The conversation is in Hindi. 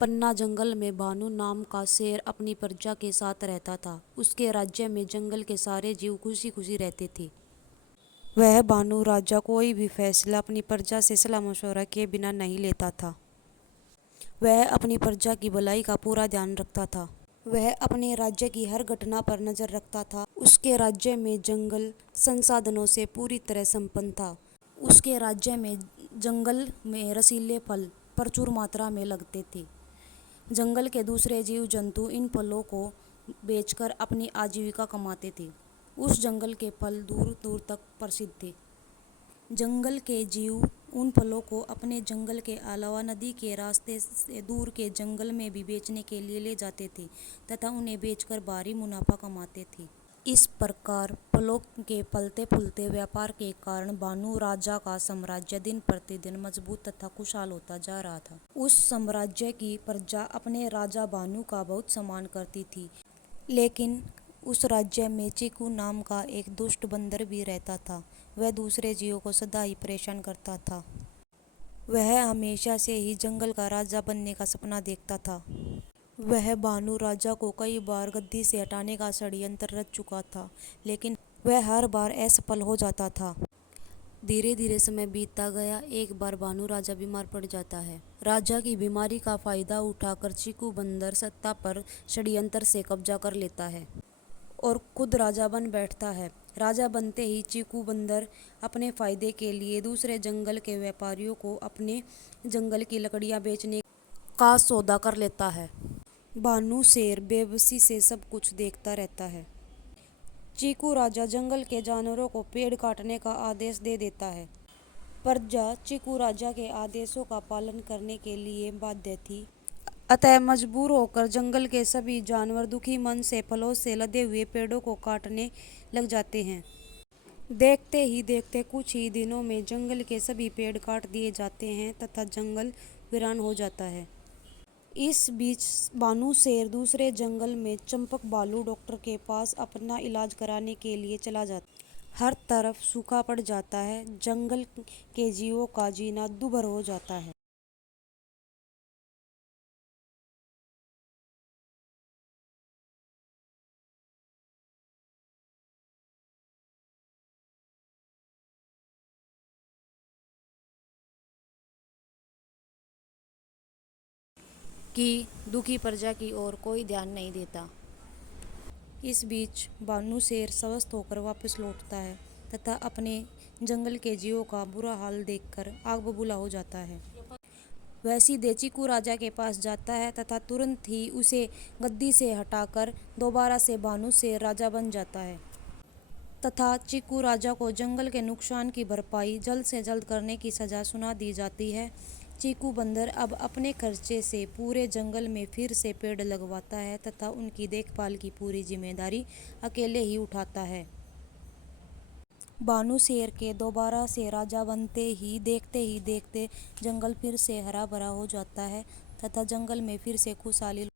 पन्ना जंगल में भानु नाम का शेर अपनी प्रजा के साथ रहता था। उसके राज्य में जंगल के सारे जीव खुशी खुशी रहते थे। वह भानु राजा कोई भी फैसला अपनी प्रजा से सलाह मशवरा किए बिना नहीं लेता था। वह अपनी प्रजा की भलाई का पूरा ध्यान रखता था। वह अपने राज्य की हर घटना पर नजर रखता था। उसके राज्य में जंगल संसाधनों से पूरी तरह संपन्न था। उसके राज्य में जंगल में रसीले फल प्रचुर मात्रा में लगते थे। जंगल के दूसरे जीव जंतु इन फलों को बेचकर अपनी आजीविका कमाते थे। उस जंगल के फल दूर दूर तक प्रसिद्ध थे। जंगल के जीव उन फलों को अपने जंगल के अलावा नदी के रास्ते से दूर के जंगल में भी बेचने के लिए ले जाते थे तथा उन्हें बेचकर भारी मुनाफा कमाते थे। इस प्रकार फलों के फलते फूलते व्यापार के कारण भानु राजा का साम्राज्य दिन प्रतिदिन मजबूत तथा खुशहाल होता जा रहा था। उस साम्राज्य की प्रजा अपने राजा भानु का बहुत सम्मान करती थी, लेकिन उस राज्य में चीकू नाम का एक दुष्ट बंदर भी रहता था। वह दूसरे जीवों को सदा ही परेशान करता था। वह हमेशा से ही जंगल का राजा बनने का सपना देखता था। वह भानु राजा को कई बार गद्दी से हटाने का षड्यंत्र रच चुका था, लेकिन वह हर बार असफल हो जाता था। धीरे धीरे समय बीतता गया। एक बार भानु राजा बीमार पड़ जाता है। राजा की बीमारी का फायदा उठाकर चीकू बंदर सत्ता पर षड्यंत्र से कब्जा कर लेता है और खुद राजा बन बैठता है। राजा बनते ही चीकू बंदर अपने फायदे के लिए दूसरे जंगल के व्यापारियों को अपने जंगल की लकड़ियां बेचने का सौदा कर लेता है। भानु शेर बेबसी से सब कुछ देखता रहता है। चीकू राजा जंगल के जानवरों को पेड़ काटने का आदेश दे देता है। प्रजा चीकू राजा के आदेशों का पालन करने के लिए बाध्य थी, अतः मजबूर होकर जंगल के सभी जानवर दुखी मन से फलों से लदे हुए पेड़ों को काटने लग जाते हैं। देखते ही देखते कुछ ही दिनों में जंगल के सभी पेड़ काट दिए जाते हैं तथा जंगल वीरान हो जाता है। इस बीच भानु शेर दूसरे जंगल में चंपक भालू डॉक्टर के पास अपना इलाज कराने के लिए चला जाता। हर तरफ सूखा पड़ जाता है। जंगल के जीवों का जीना दूभर हो जाता है। कि दुखी प्रजा की ओर कोई ध्यान नहीं देता। इस बीच भानु शेर स्वस्थ होकर वापस लौटता है तथा अपने जंगल के जीवों का बुरा हाल देखकर आग बबूला हो जाता है। वह सीधे चीकू राजा के पास जाता है तथा तुरंत ही उसे गद्दी से हटाकर दोबारा से भानु शेर राजा बन जाता है तथा चीकू राजा को जंगल के नुकसान की भरपाई जल्द से जल्द करने की सजा सुना दी जाती है। चीकू बंदर अब अपने खर्चे से पूरे जंगल में फिर से पेड़ लगवाता है तथा उनकी देखभाल की पूरी जिम्मेदारी अकेले ही उठाता है। भानु शेर के दोबारा से राजा बनते ही देखते जंगल फिर से हरा भरा हो जाता है तथा जंगल में फिर से खुशहाली